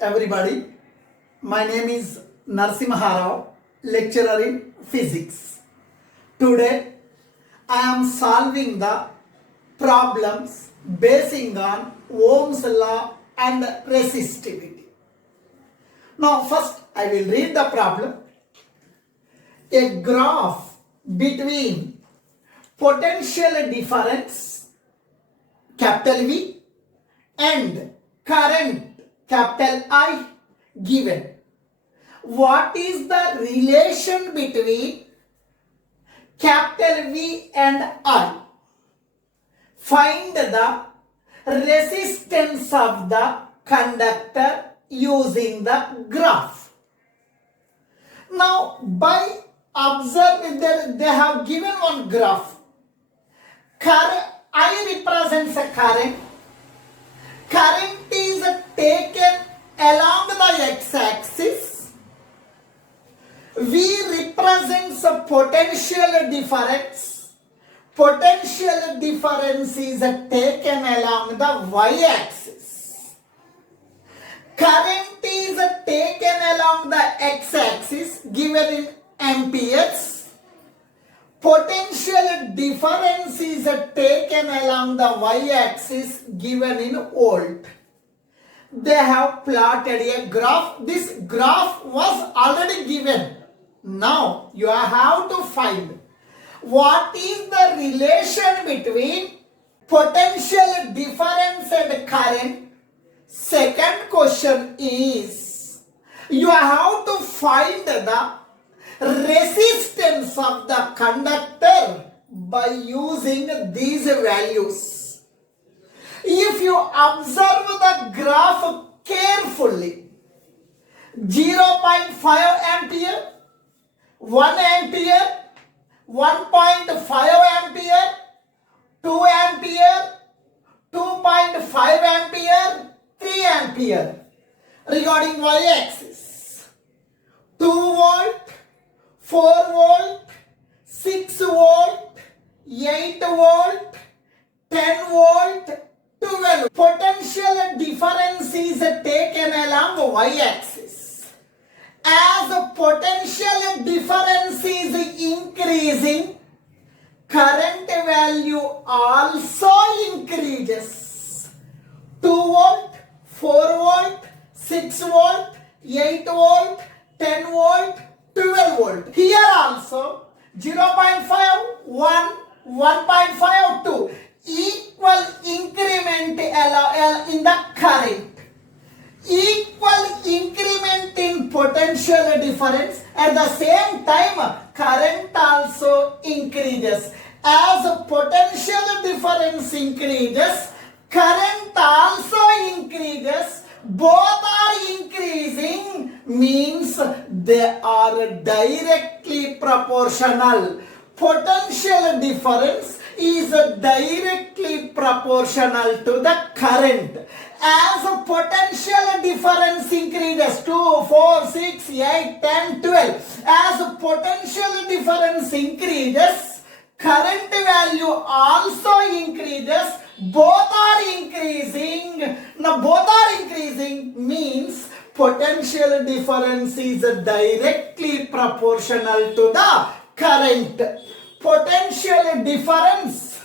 everybody. My name is Narsimha Rao, lecturer in physics. Today, I am solving the problems basing on Ohm's law and resistivity. Now, first, I will read the problem. A graph between potential difference, capital V, and current, capital I, given. What is the relation between capital V and I? Find the resistance of the conductor using the graph. Now, by observing that they have given one graph. I represents a current. Current is taken along the x-axis. V represents a potential difference. Potential difference is taken along the y-axis. Current is taken along the x-axis given in amperes. Potential difference is taken along the y-axis given in volt. They have plotted a graph. This graph was already given. Now you have to find what is the relation between potential difference and current. Second question is you have to find the resistance of the conductor by using these values. If you observe the graph carefully, 0.5 ampere, 1 ampere, 1.5 ampere, 2 ampere, 2.5 ampere, 3 ampere. Regarding y-axis, 2 volt, 4 volt, 6 volt, 8 volt, 10 volt, 12. Potential difference is taken along y-axis. As potential difference is increasing, current value also increases. 2 volt, 4 volt, 6 volt, 8 volt, 10 volt, 12 volt. Here also 0.5, 1, 1.5, 2. Equal increment in the current. Equal increment in potential difference. At the same time, current also increases. As potential difference increases, current also increases. Both are increasing means they are directly proportional. Potential difference is directly proportional to the current. As potential difference increases 2, 4, 6, 8, 10, 12. As potential difference increases, current value also increases. Both are increasing. Now both are increasing means potential difference is directly proportional to the current. Potential difference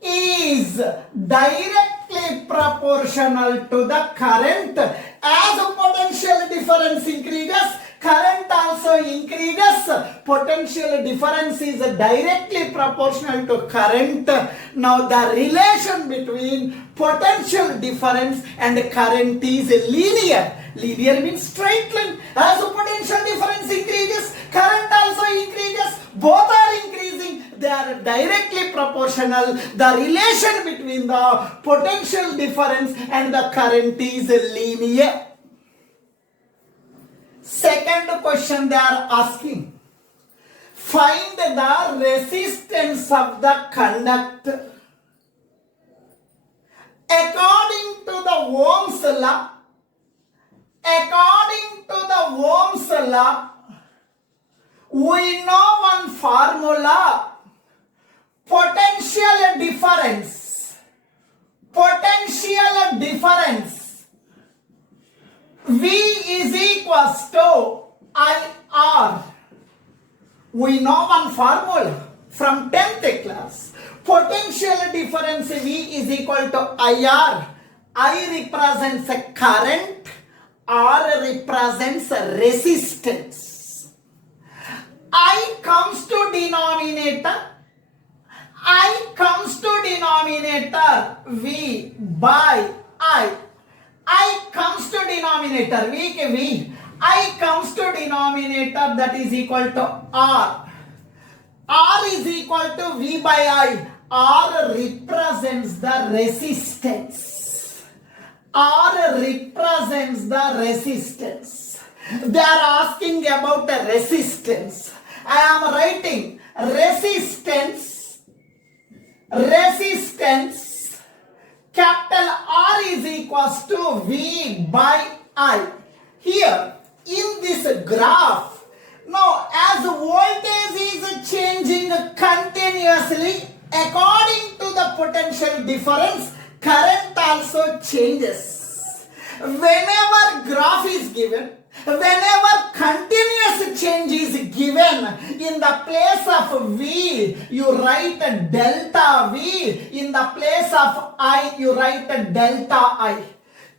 is directly proportional to the current. As potential difference increases, current also increases. Potential difference is directly proportional to current. Now the relation between potential difference and current is linear. Linear means straight line. As potential difference increases, current also increases. Both are increasing. They are directly proportional. The relation between the potential difference and the current is linear. Second question they are asking. Find the resistance of the conductor. According to the Ohm's law, we know one formula. Potential difference V is equals to IR. We know one formula from 10th class. Potential difference V is equal to IR. I represents a current, R represents a resistance. I comes to denominator. V by I. I comes to denominator. V. I comes to denominator, that is equal to R. R is equal to V by I. R represents the resistance. R represents the resistance. They are asking about the resistance. I am writing resistance, capital R is equals to V by I. Here in this graph, now as voltage is changing continuously according to the potential difference, current also changes. Whenever graph is given, whenever continuous change is given, in the place of V, you write a delta V. In the place of I, you write a delta I.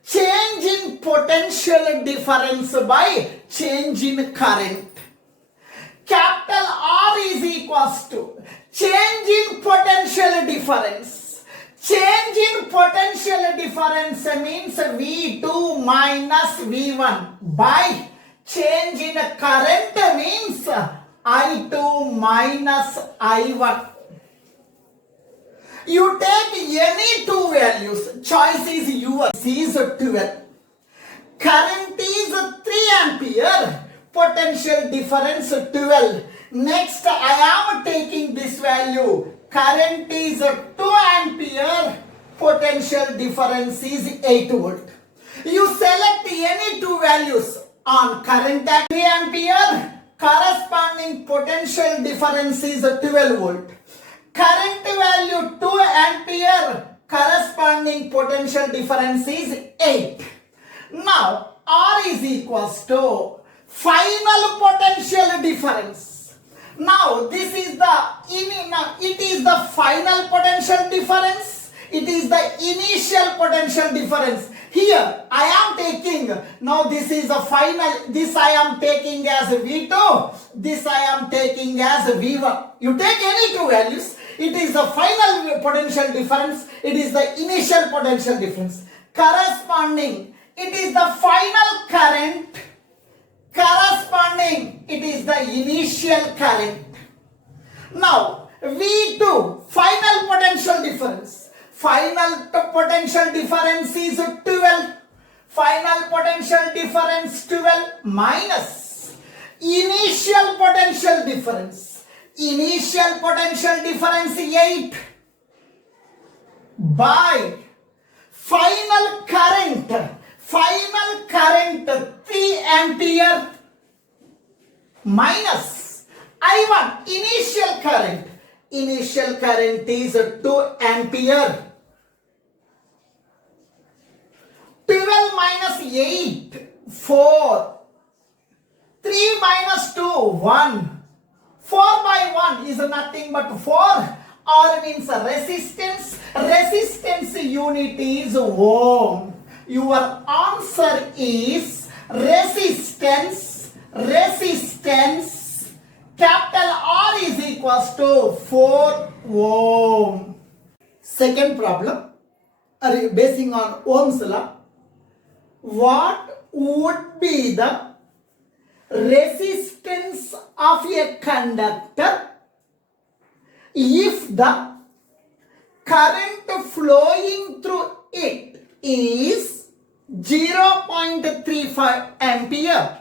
Change in potential difference by change in current. Capital R is equals to change in potential difference. Change in potential difference means V2 minus V1 by change in current means I2 minus I1. You take any two values, choice is yours. C is 12. Current is 3 ampere, potential difference 12. Next I am taking this value. Current is 2 ampere, potential difference is 8 volt. You select any two values on current 3 ampere, corresponding potential difference is 12 volt. Current value 2 ampere, corresponding potential difference is 8. Now R is equals to final potential difference. Now this is it is the final potential difference. It is the initial potential difference. Here I am taking, now this is the final, this I am taking as V2, this I am taking as V1. You take any two values, it is the final potential difference, it is the initial potential difference. Corresponding, it is the final current, corresponding, it is the initial current. Now V2, final potential difference. Final potential difference is 12. Final potential difference 12 minus initial potential difference. Initial potential difference 8 by final current 3 ampere minus I1, initial current. Initial current is 2 ampere. 12 minus 8, 4. 3 minus 2, 1. 4 by 1 is nothing but 4. R means resistance. Resistance unit is ohm. Your answer is resistance. Capital R is equals to 4 ohm. Second problem, basing on Ohm's law. What would be the resistance of a conductor if the current flowing through it is 0.35 ampere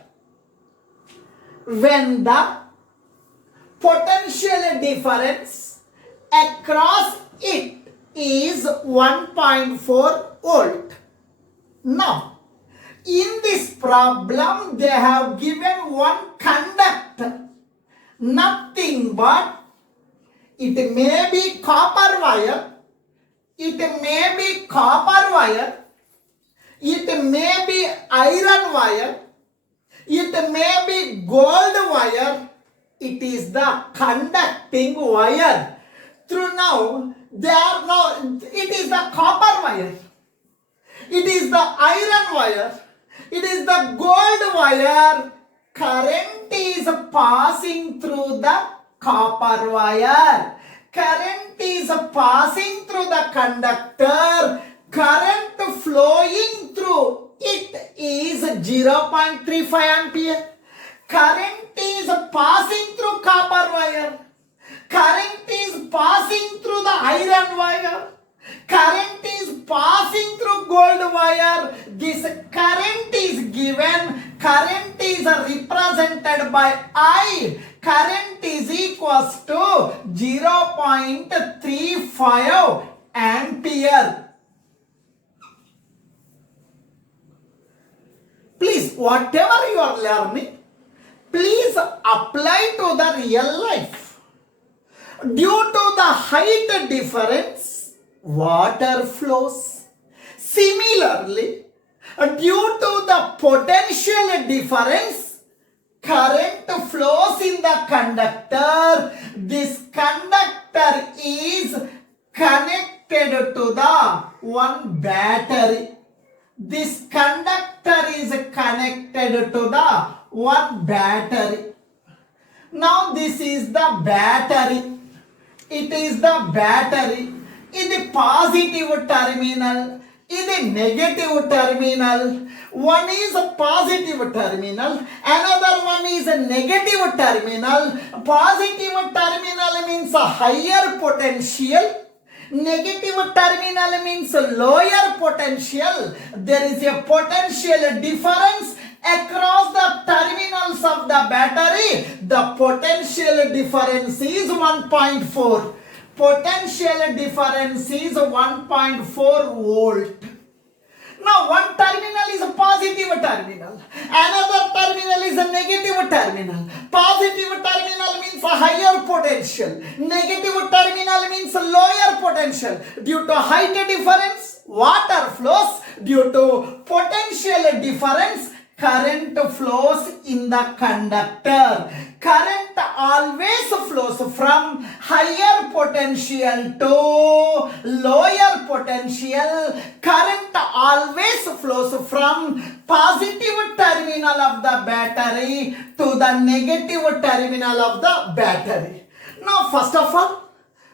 when the potential difference across it is 1.4 volt. Now, in this problem, they have given one conductor, nothing but it may be copper wire, it may be copper wire, it may be iron wire, it may be gold wire, it is the conducting wire. Through now, it is the copper wire, it is the iron wire, it is the gold wire. Current is passing through the copper wire. Current is passing through the conductor. Current flowing through it is 0.35 ampere. Current is passing through copper wire. Current is passing through the iron wire. Current is passing through gold wire. This current is given. Current is represented by I. Current is equals to 0.35 ampere. Please, whatever you are learning, please apply to the real life. Due to the height difference, water flows. Similarly, due to the potential difference, current flows in the conductor. This conductor is connected to the one battery. This conductor is connected to the one battery. Now this is the battery. It is the battery. ఇది positive terminal, ఇది negative terminal. One is a positive terminal, another one is a negative terminal. Positive terminal means a higher potential. Negative terminal means a lower potential. There is a potential difference across the terminals of the battery. The potential difference is 1.4. Potential difference is 1.4 volt. Now one terminal is a positive terminal, another terminal is a negative terminal. Positive terminal means a higher potential, negative terminal means a lower potential. Due to height difference, water flows. Due to potential difference, current flows in the conductor. Current always flows from higher potential to lower potential. Current always flows from positive terminal of the battery to the negative terminal of the battery. Now, first of all,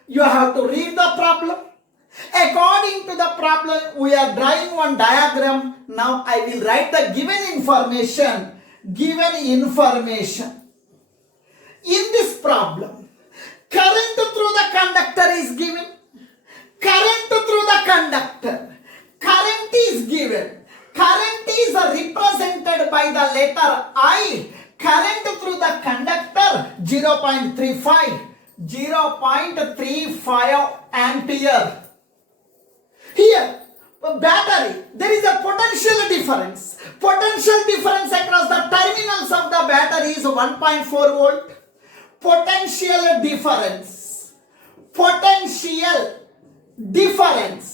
you have to read the problem. According to the problem, we are drawing one diagram. Now I will write the given information. In this problem, current through the conductor is given. Current through the conductor. Current is given. Current is represented by the letter I. Current through the conductor 0.35 ampere. Here, battery, there is a potential difference. Potential difference across the terminals of the battery is 1.4 volt. Potential difference. Potential difference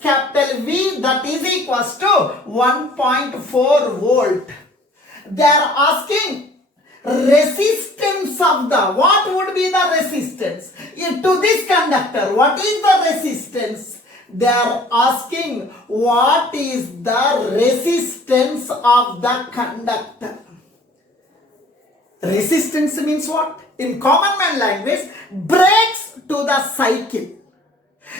capital V, that is equals to 1.4 volt. They are asking resistance of the, what would be the resistance to this conductor? What is the resistance? They are asking what is the resistance of the conductor. Resistance means what? In common man language, brakes to the cycle,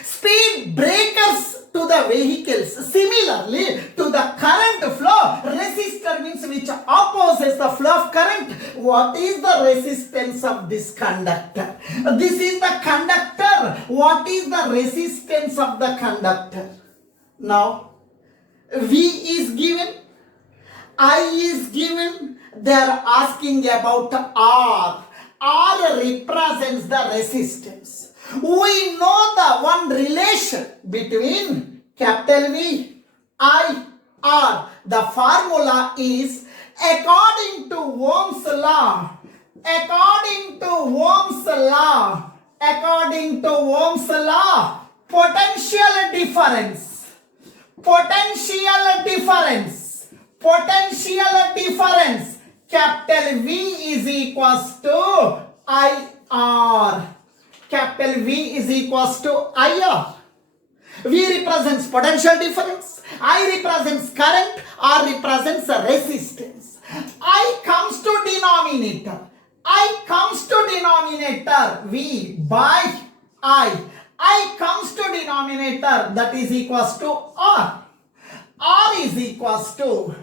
speed breakers to the vehicles. Similarly, to the current flow, resistor means which opposes the flow of current. What is the resistance of this conductor? This is the conductor. What is the resistance of the conductor? Now, V is given, I is given. They are asking about R. R represents the resistance. We know the one relation between capital V, I, R. The formula is according to Ohm's law. According to Ohm's law, according to Ohm's law, potential difference, potential difference, potential difference, capital V is equals to IR. Capital V is equals to IR. V represents potential difference, I represents current, R represents resistance. I comes to denominator. I comes to denominator, V by I. I comes to denominator, that is equals to R. R is equals to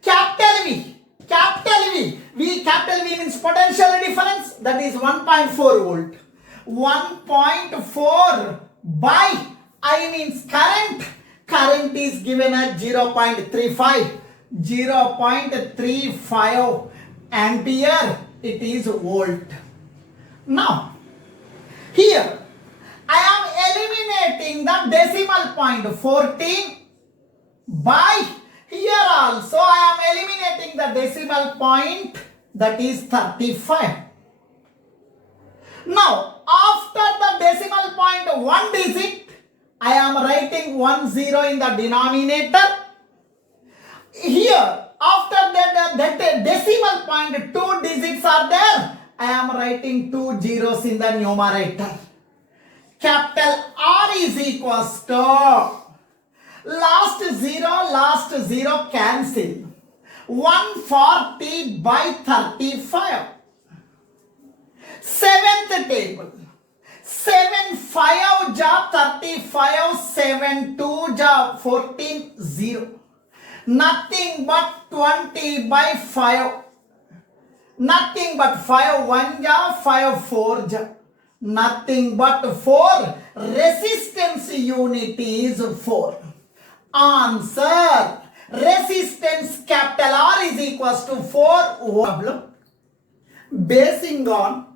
capital V. Capital V. Capital V means potential difference, that is 1.4 volt. 1.4 by I means current. Current is given as 0.35. 0.35 ampere. It is volt. Now, here I am eliminating the decimal point 14 by here also I am eliminating the decimal point, that is 35. Now, after the decimal point 1 digit, I am writing 10 in the denominator. Here, after that decimal point 2 digits are there, I am writing 2 zeros in the numerator. Capital R is equals to last zero cancel. 140 by 35. Seventh table. 7 5 ja 35, 7 2 ja 14 0. Nothing but 20 by 5. Nothing but 5 1 ja 5 4 ja. Nothing but 4. Resistance unit is 4. Answer. Resistance capital R is equals to 4 ohm. Basing on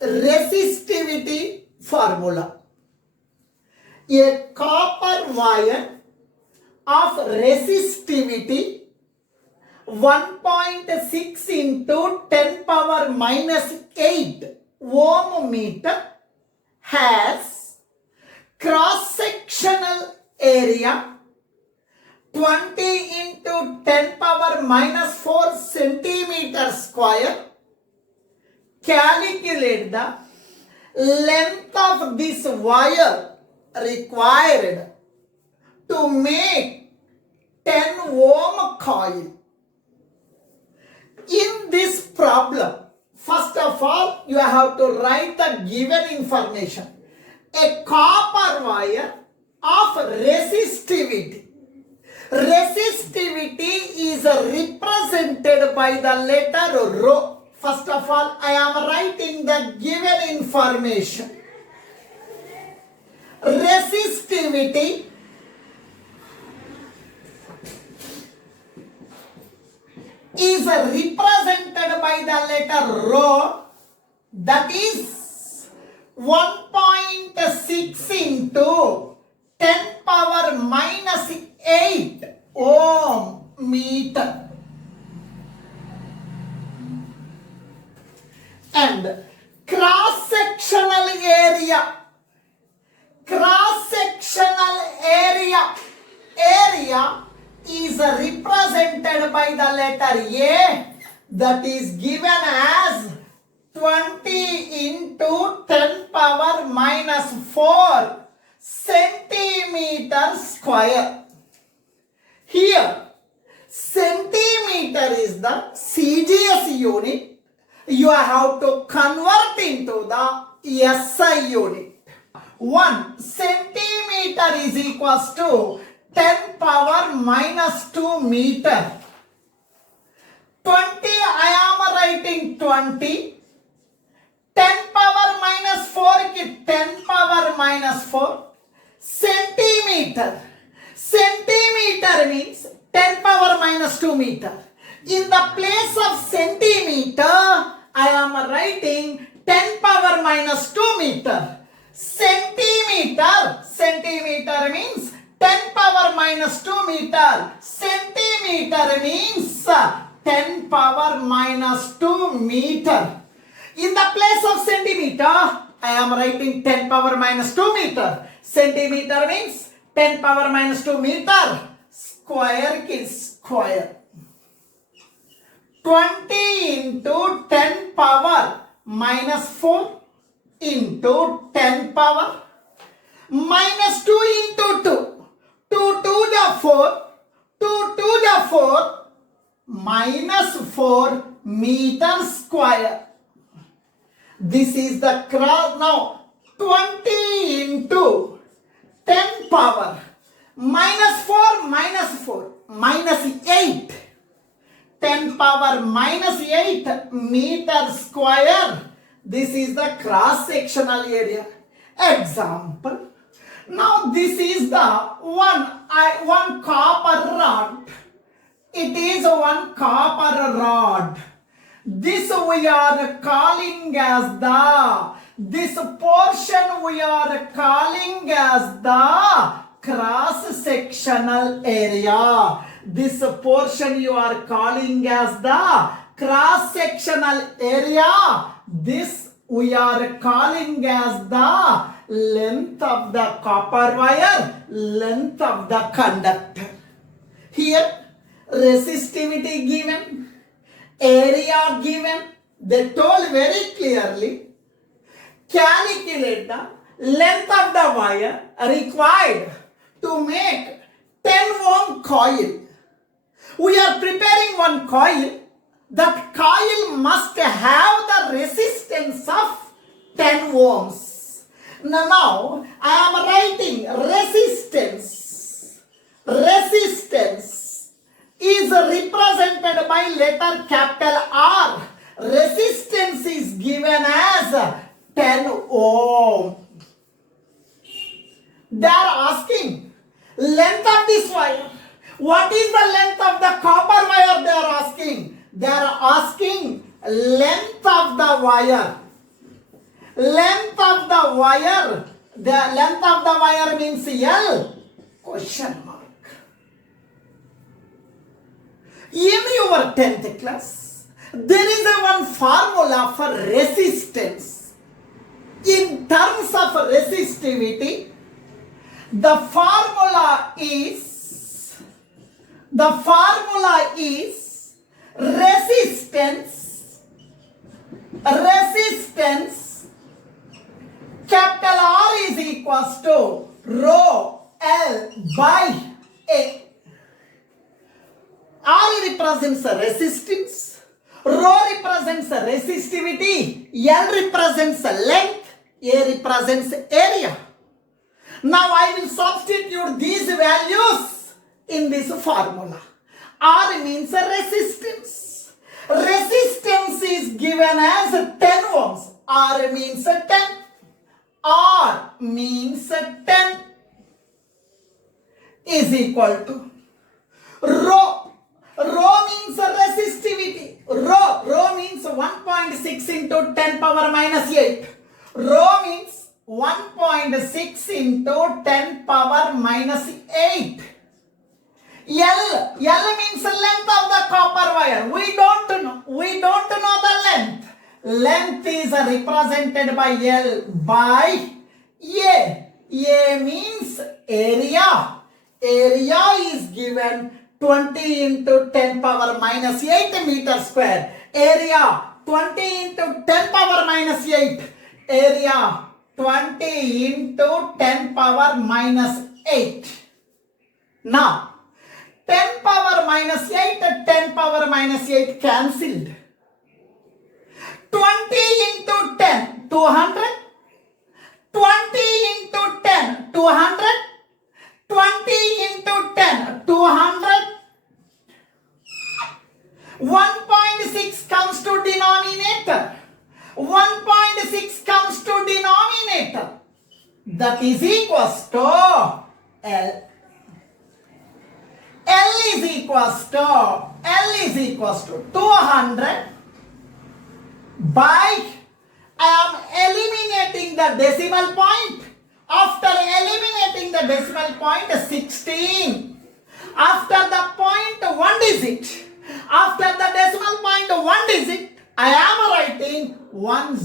resistivity formula. A copper wire of resistivity 1.6 into 10 power minus 8 ohm meter has cross-sectional area 20 into 10 power minus 4 centimeter square. Calculate the length of this wire required to make 10 ohm coil. In this problem, first of all, you have to write the given information. A copper wire of resistivity. Resistivity is represented by the letter rho. First of all, I am writing the given information. Resistivity is represented by the letter rho, that is 1.6 into 10 power minus 8 ohm meter. And cross-sectional area is represented by the letter A, that is given as 20 into 10 power minus 4 centimeter square. Here, centimeter is the CGS unit. You have to convert into the SI unit. 1 centimeter is equals to 10 power minus 2 meter. 20, I am writing 20. 10 power minus 4 ki 10 power minus 4. Centimeter. Centimeter means 10 power minus 2 meter. In the place of centimeter, I am writing 10 power minus 2 meter. Centimeter means 10 power minus 2 meter. Centimeter means 10 power minus 2 meter. In the place of centimeter, I am writing 10 power minus 2 meter. Centimeter means 10 power minus 2 meter. Square is square. 20 into 10 power minus 4 into 10 power minus 2 into 2. 2 to the 4. 2 to the 4 minus 4 meter square. This is the cross. Now 20 into 10 power minus 4 minus 8. 10 power minus 8 meter square. This is the cross sectional area. Example. Now this is the one copper rod. It is one copper rod. This we are calling as this portion we are calling as the cross sectional area. This portion you are calling as the cross sectional area. This we are calling as the length of the copper wire, length of the conductor. Here resistivity given, area given. They told very clearly, calculate the length of the wire required to make 10 ohm coil. We are preparing one coil. That coil must have the resistance of 10 ohms. Now I am writing resistance. Resistance is represented by letter capital R. Resistance is given as 10 ohm. They are asking length of this wire. What is the length of the copper wire they are asking? They are asking length of the wire. Length of the wire. The length of the wire means L? Question mark. In your 10th class, there is a one formula for resistance. In terms of resistivity, the formula is resistance capital R is equals to rho L by A. R represents resistance, rho represents resistivity, L represents length, A represents area. Now I will substitute these values in this formula. R means resistance. Resistance is given as 10 ohms. R means 10. R means 10 is equal to rho. Rho means resistivity. Rho means 1.6 into 10 power minus 8. Rho means 1.6 into 10 power minus 8. L means length of the copper wire. We don't know the length. Length is represented by L by A. A means area. Area is given 20 into 10 power minus 8 meter square. Area 20 into 10 power minus 8. Area 20 into 10 power minus 8. Now 10 power minus 8, 10 power minus 8 cancelled. 20 into 10, 200. 20 into 10, 200. 20 into 10, 200. 1.6 comes to denominator. 1.6 comes to denominator. That is equals to L. L is equals to 200 by, I am eliminating the decimal point. After eliminating the decimal point, 16. After the point, 1 digit. After the decimal point, 1 digit, I am writing 10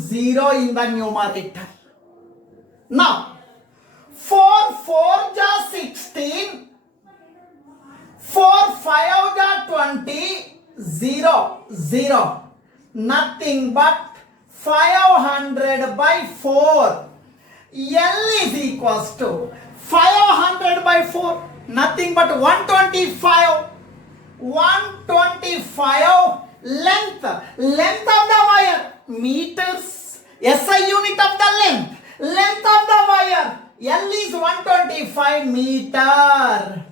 in the numerator. Now, 4 4 ja 16, 4 5 ja 20, 0, 0. Nothing but 500 by 4. L is equals to 500 by 4. Nothing but 125. 125 length. Length of the wire, meters. SI unit of the length. Length of the wire. L is 125 meter.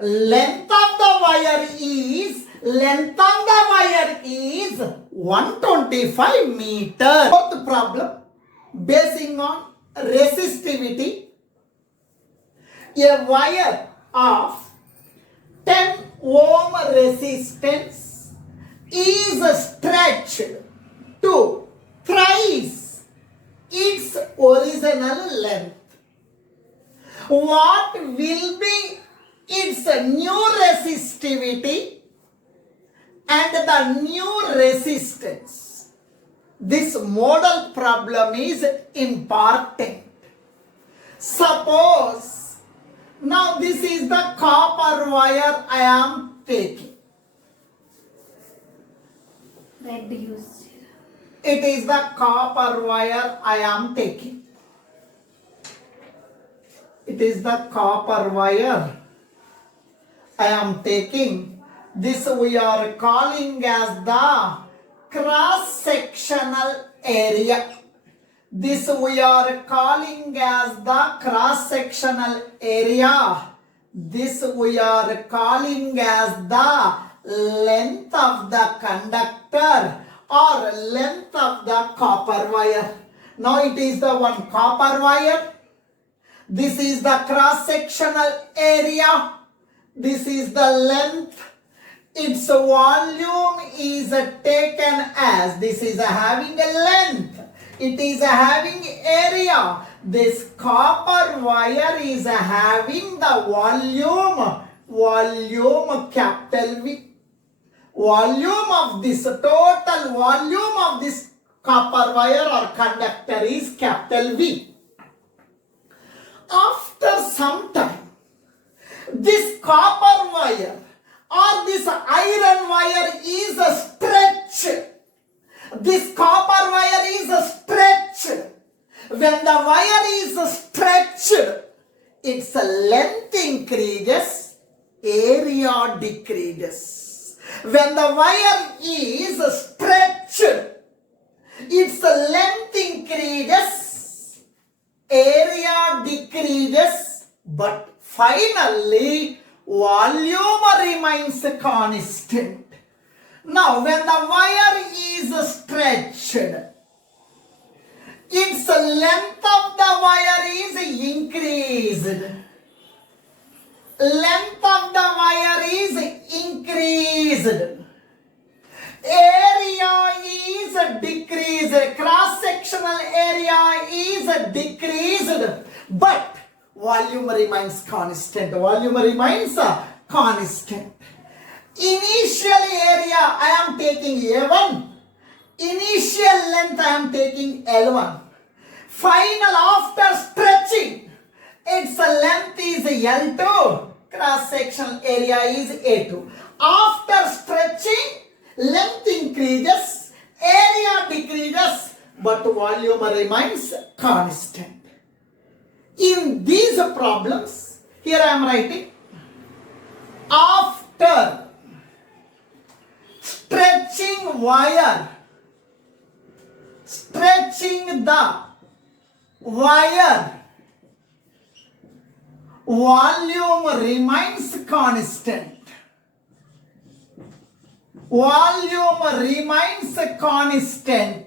Length of the wire is 125 meter. Fourth problem, basing on resistivity. A wire of 10 ohm resistance is stretched to thrice its original length. What will be its new resistivity and the new resistance? This model problem is important. Suppose, now this is the copper wire I am taking. Red use. It is the copper wire I am taking. It is the copper wire I am taking. This we are calling as the cross-sectional area. This we are calling as the cross-sectional area. This we are calling as the length of the conductor or length of the copper wire. Now it is the one copper wire. This is the cross-sectional area. This is the length. Its volume is taken as, this is having a length. It is having area. This copper wire is having the volume capital V. Volume of this, total volume of this copper wire or conductor is capital V. After some time, this copper wire or this iron wire is stretched. This copper wire is stretched. When the wire is stretched, its length increases, area decreases. When the wire is stretched, its length increases, area decreases, but finally volume remains constant. Now when the wire is stretched, its length of the wire is increased. Length of the wire is increased. Area is decreased. Cross-sectional area is decreased. But volume remains constant. Volume remains constant. Initial area I am taking A1. Initial length I am taking L1. Final after stretching, its length is L2. Cross-sectional area is A2. After stretching, length increases, area decreases, but volume remains constant. In these problems, here I am writing, after stretching wire, stretching the wire, volume remains constant. Volume remains constant.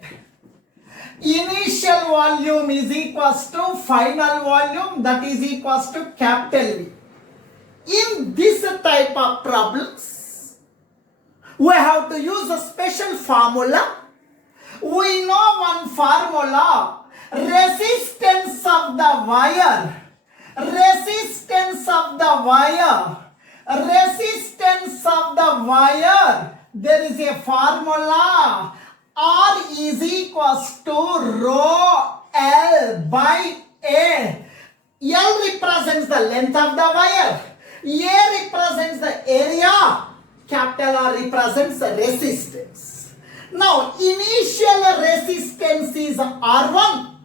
Initial volume is equals to final volume, that is equals to capital V. In this type of problems, we have to use a special formula. We know one formula, resistance of the wire. Resistance of the wire. Resistance of the wire. There is a formula. R is equals to rho L by L represents the length of the wire. A represents the area. Capital R represents the resistance. Now, initial resistance is R1.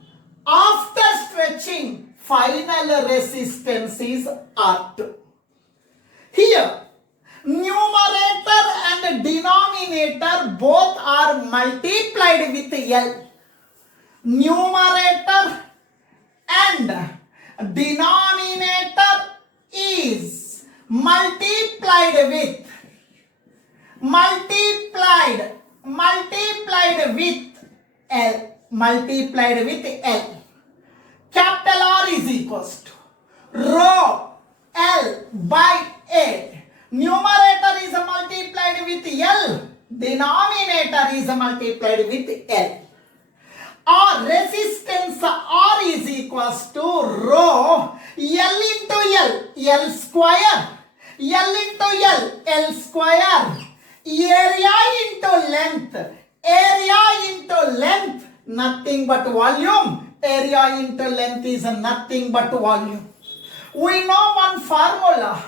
After stretching, final resistance is R2. Here, numerator and denominator both are multiplied with L. Numerator and denominator is multiplied with L. Multiplied with L. Capital R is equals to rho L by A. Numerator is multiplied with L. Denominator is multiplied with L. Our resistance R is equals to rho L into L square. L into L square. Area into length, nothing but volume. Area into length is nothing but volume. We know one formula.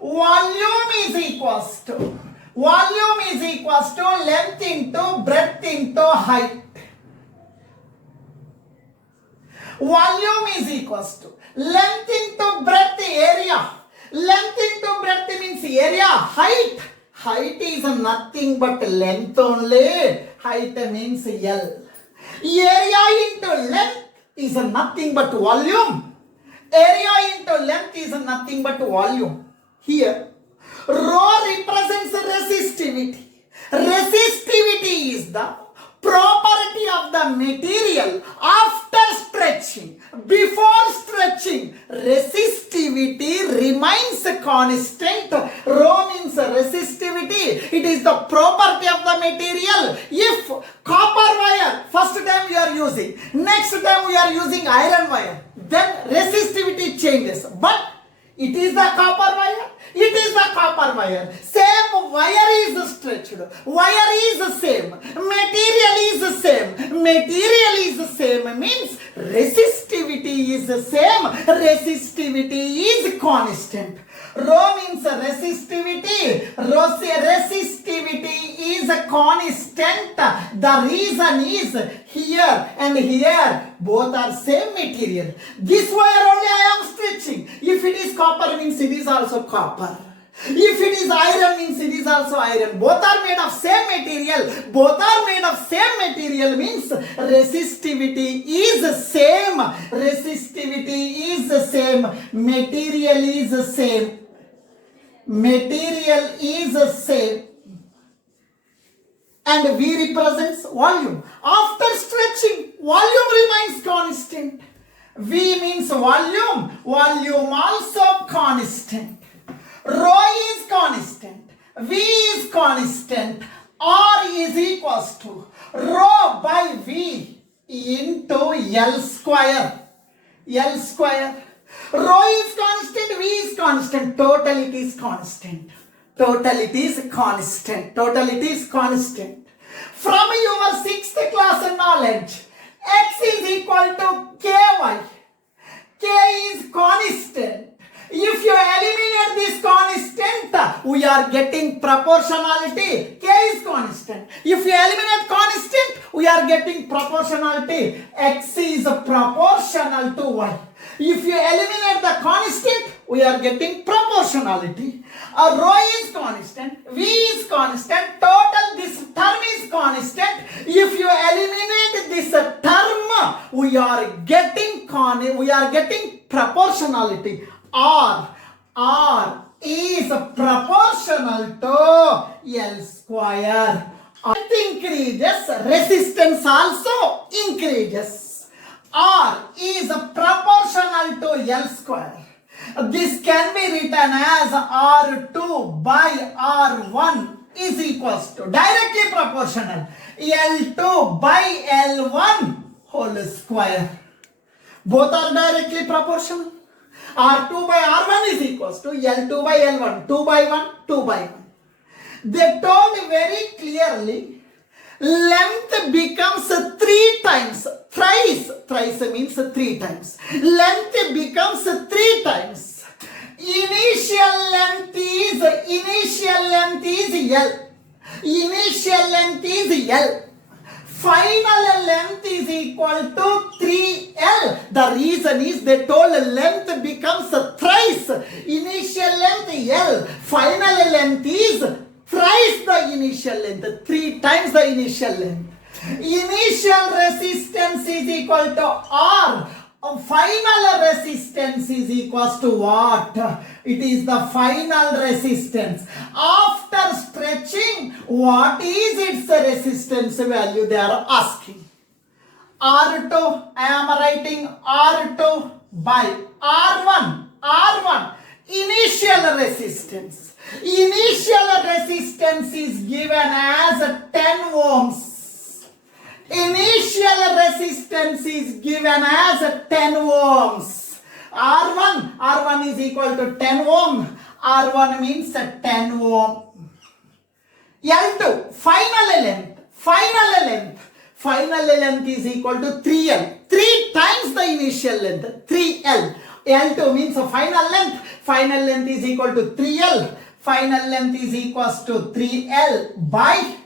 Volume is equals to length into breadth into height. Volume is equals to length into breadth area. Length into breadth means area. Height is nothing but length only. Height means L. Area into length is nothing but volume. Area into length is nothing but volume. Here, rho represents resistivity. Resistivity is the property of the material after stretching. Before stretching, resistivity remains constant. Rho means resistivity. It is the property of the material. If copper wire, first time we are using, next time we are using iron wire, then resistivity changes. But it is the copper wire. It is the copper wire. Same wire is stretched. Wire is the same. Material is the same. Material is the same means resistivity is the same. Resistivity is constant. Rho means resistivity. Resistivity is constant. The reason is here and here both are same material. This wire only I am stretching. If it is copper means it is also copper. If it is iron means it is also iron. Both are made of same material. Both are made of same material means resistivity is the same. Resistivity is the same. Material is the same. Material is the same. And V represents volume. After stretching, volume remains constant. V means volume. Volume also constant. Rho is constant. V is constant. R is equals to rho by V into L square. L square. Rho is constant. V is constant. Totality is constant. Totality is constant. Totality is constant. From your 6th class knowledge, X is equal to Ky. K is constant. If you eliminate this constant, we are getting proportionality. K is constant. If you eliminate constant, we are getting proportionality. X is proportional to Y. If you eliminate the constant, we are getting proportionality. Rho is constant, V is constant, total this term is constant. If you eliminate this term, we are getting proportionality. R is proportional to L square. It increases, resistance also increases. R is proportional to L square. This can be written as R2 by R1 is equals to directly proportional L2 by L1 whole square. Both are directly proportional. R2 by R1 is equals to L2 by L1. 2 by 1, 2 by 1. They told very clearly, length becomes 3 times. Thrice means 3 times. Length becomes 3 times. Initial length is L. Initial length is L. Final length is equal to 3L. The reason is they told length becomes thrice. Initial length L. Final length is thrice the initial length. 3 times the initial length. Initial resistance is equal to R. Final resistance is equals to what? It is the final resistance. After stretching, what is its resistance value they are asking? R2, I am writing R2 by R1. Initial resistance. Initial resistance is given as 10 ohms. Initial resistance is given as 10 ohms. R1 is equal to 10 ohm. R1 means 10 ohm. L2, final length. Final length is equal to 3L. 3 times the initial length, 3L. L2 means final length. Final length is equal to 3L. Final length is equals to 3L by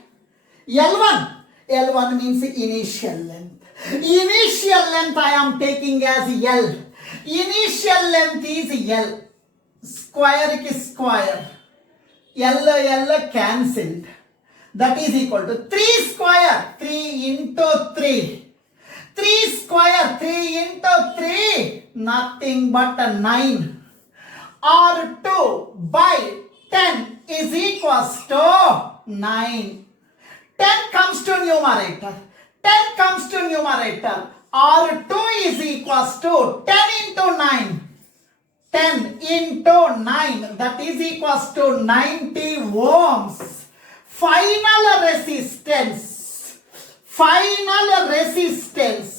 L1. L1 means initial length. Initial length I am taking as L. Initial length is L. Square is square. L cancelled. That is equal to 3 square. 3 into 3. 3 square. 3 into 3. Nothing but 9. R2 by 10 is equals to 9. 10 comes to numerator. 10 comes to numerator. R2 is equals to 10 into 9. 10 into 9. That is equals to 90 ohms. Final resistance. Final resistance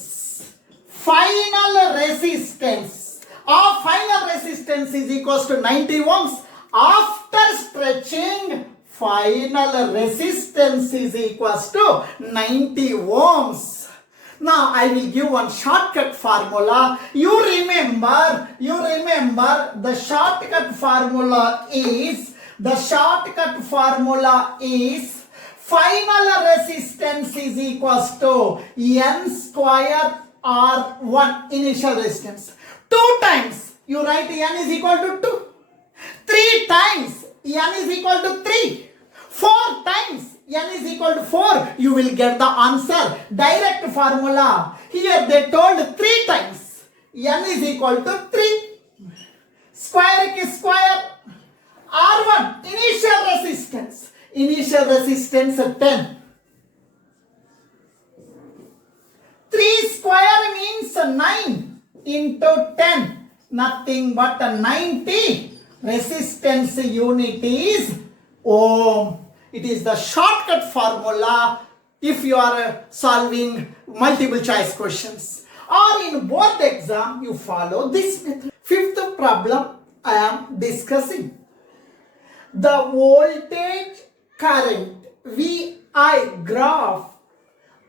is equals to 90 ohms. After stretching, final resistance is equals to 90 ohms. Now I will give one shortcut formula. You remember the shortcut formula is final resistance is equals to N square R1 initial resistance. 2 times you write N is equal to 2. 3 times N is equal to 3. 4 times N is equal to 4. You will get the answer. Direct formula. Here they told 3 times. N is equal to 3. Square is square. R1 initial resistance. Initial resistance 10. 3 square means 9 into 10. Nothing but 90. Resistance unit is ohm. It is the shortcut formula if you are solving multiple choice questions. Or in board exam, you follow this method. Fifth problem I am discussing. The voltage current VI graph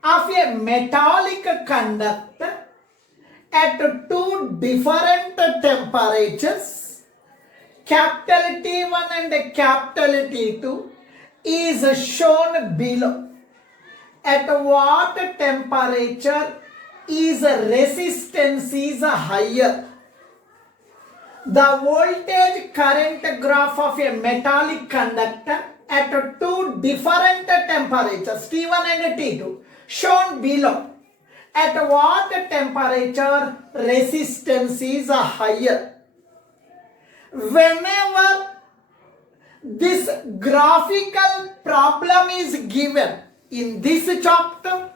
of a metallic conductor at 2 different temperatures, capital T1 and capital T2, is shown below. At what temperature is resistance is higher? The voltage current graph of a metallic conductor at 2 different temperatures, T1 and T2, shown below. At what temperature resistance is higher? Whenever this graphical problem is given in this chapter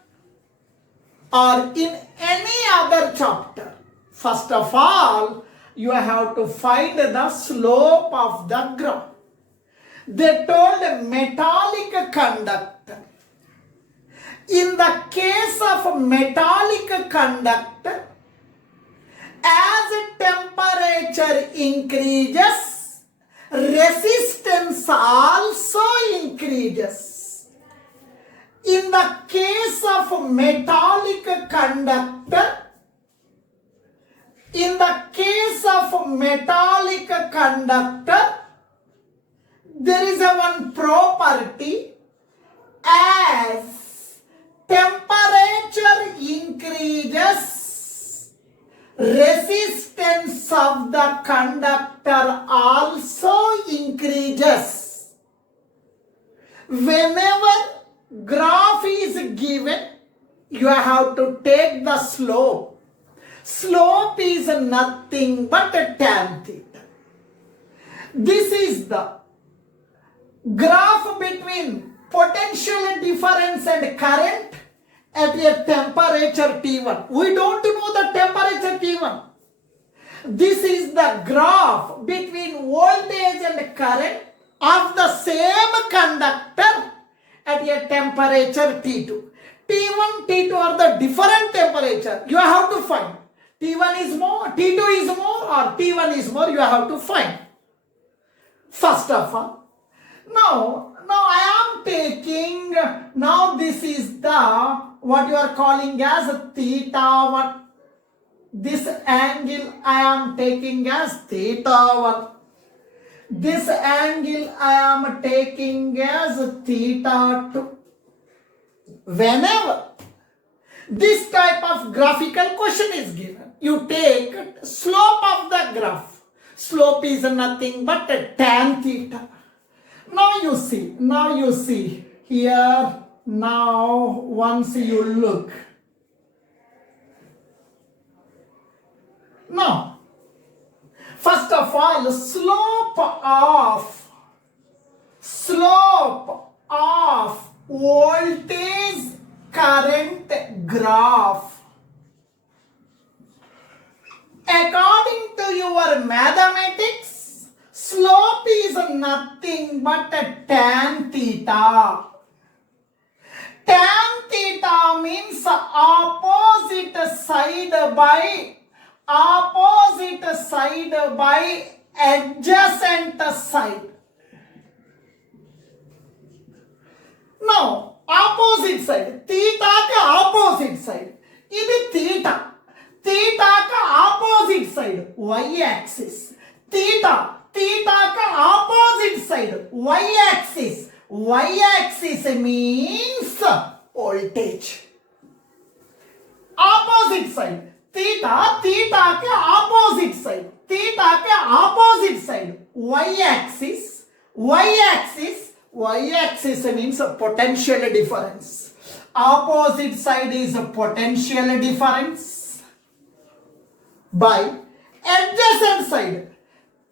or in any other chapter, first of all, you have to find the slope of the graph. They told metallic conductor. In the case of metallic conductor, as temperature increases, resistance also increases. In the case of metallic conductor, there is a one property. As temperature increases, resistance of the conductor also increases. Whenever graph is given, you have to take the slope. Slope is nothing but tan theta. This is the graph between potential difference and current at a temperature T1. We don't know the temperature T1. This is the graph between voltage and current of the same conductor at a temperature T2. T1, T2 are the different temperature. You have to find. T1 is more, T2 is more, or T1 is more, you have to find. First of all, now I am taking, now this is the, what you are calling as theta 1. This angle I am taking as theta 1. This angle I am taking as theta 2. Whenever this type of graphical question is given, you take slope of the graph. Slope is nothing but tan theta. Now you see here, now once you look. Now, first of all, slope of voltage current graph. According to your mathematics, slope is nothing but tan theta. Tan theta means opposite side by adjacent side. Now, opposite side, theta ka opposite side. This theta ka opposite side, y axis. Theta ka opposite side, y axis. Y axis means voltage. Opposite side, theta ka opposite side. Theta ka opposite side, y axis means potential difference. Opposite side is potential difference by adjacent side.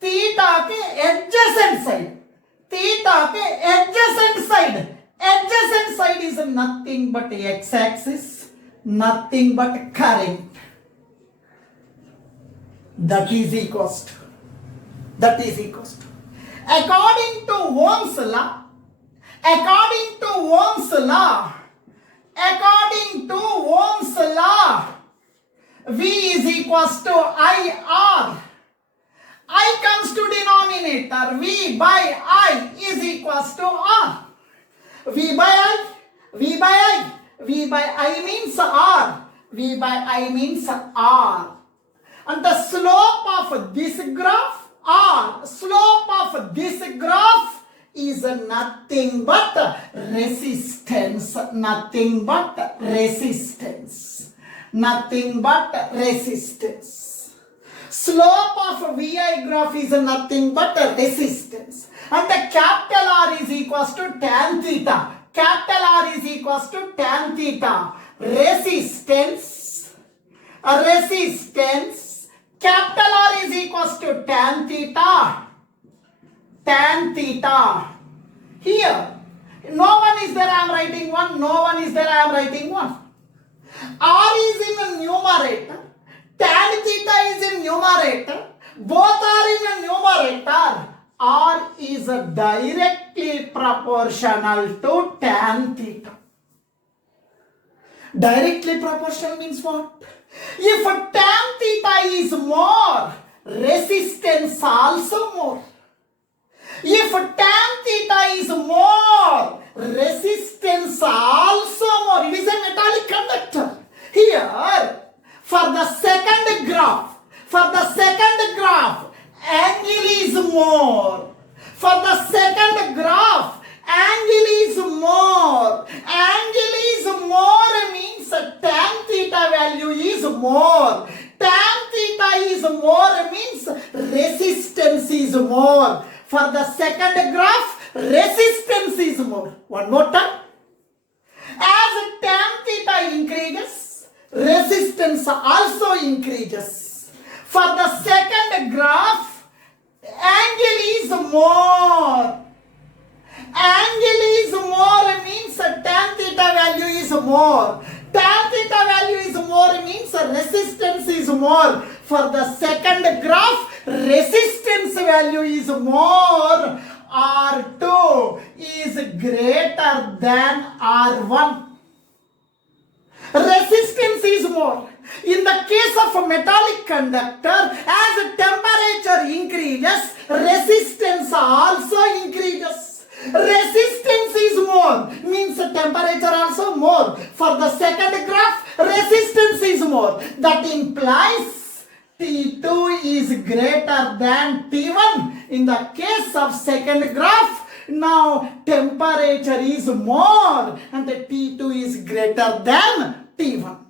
Theta ke adjacent side. Adjacent side is nothing but x-axis, nothing but current. That is equals to. According to Ohm's law, V is equals to IR. I comes to denominator. V by I is equals to R. V by I means R. V by I means R. And the slope of this graph, R, slope of this graph is nothing but resistance. Slope of VI graph is nothing but resistance. And the capital R is equals to tan theta. Resistance. Capital R is equals to tan theta. Here, no one is there, I am writing 1. No one is there, I am writing 1. R is in the numerator. Tan theta is in numerator. Both are in the numerator. R is directly proportional to tan theta. Directly proportional means what? If tan theta is more, resistance also more. If tan theta is more, resistance also more. It is a metallic conductor. Here, for the second graph, angle is more. For the second graph, angle is more. Angle is more means tan theta value is more. Tan theta is more means resistance is more. For the second graph, resistance is more. One more time. As tan theta increases, resistance also increases. For the second graph, angle is more. Angle is more means tan theta value is more. Tan theta value is more means resistance is more. For the second graph, resistance value is more. R2 is greater than R1. Resistance is more. In the case of a metallic conductor, as temperature increases, resistance also increases. Resistance is more, means temperature also more. For the second graph, resistance is more. That implies T2 is greater than T1. In the case of second graph, now temperature is more and the T2 is greater than T1.